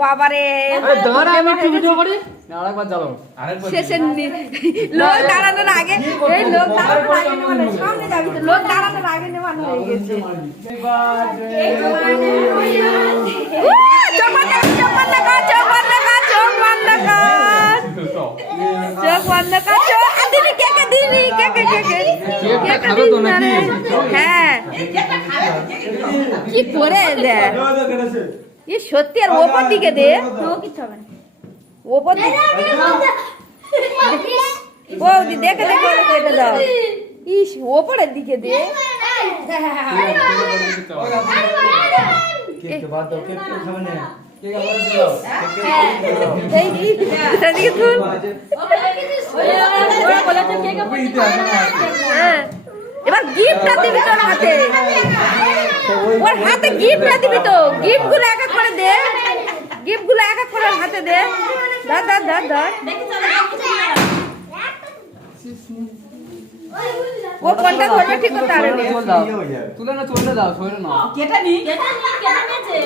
বাবারে দাঁড়া আমি একটু ভিডিও করি আরেকবার যাবো শেষে লোক দাঁড়ানোর আগে এই লোক দাঁড়ানোর আগে মানে সামনে যাবি তো লোক দাঁড়ানোর আগে নেওয়ানো হয়ে গেছে চোখ বন্ধ কর চোখ বন্ধ কর চোখ বন্ধ কর চোখ বন্ধ কর চোখ বন্ধ কর চোখ দিদি কেকে দিদি কেকে কেকে কেকে দিদি হ্যাঁ কি করে দে ये সত্যি আর ওপর দিকে দে নো কিছু হবে না ওপর দিকে ও দি দেখে দেখে এটা দাও ইস ওপরের দিকে দে কেক বাদ দাও কেক খাবে না কেক আবার দাও এই এদিকে তুল ওরা বলেছে কেক হ্যাঁ এবার গিফটটা দিবি তোর হাতে ওর হাতে গিফটটা দিবি তো গিফটগুলো এক এক করে দে গিফটগুলো এক এক করে হাতে দে ধর ধর ধর ধর ও কোনটা ধরবে ঠিক করতে পারে না তুলে না চলে দাও সরে না কেটে নি কেটে নিয়েছে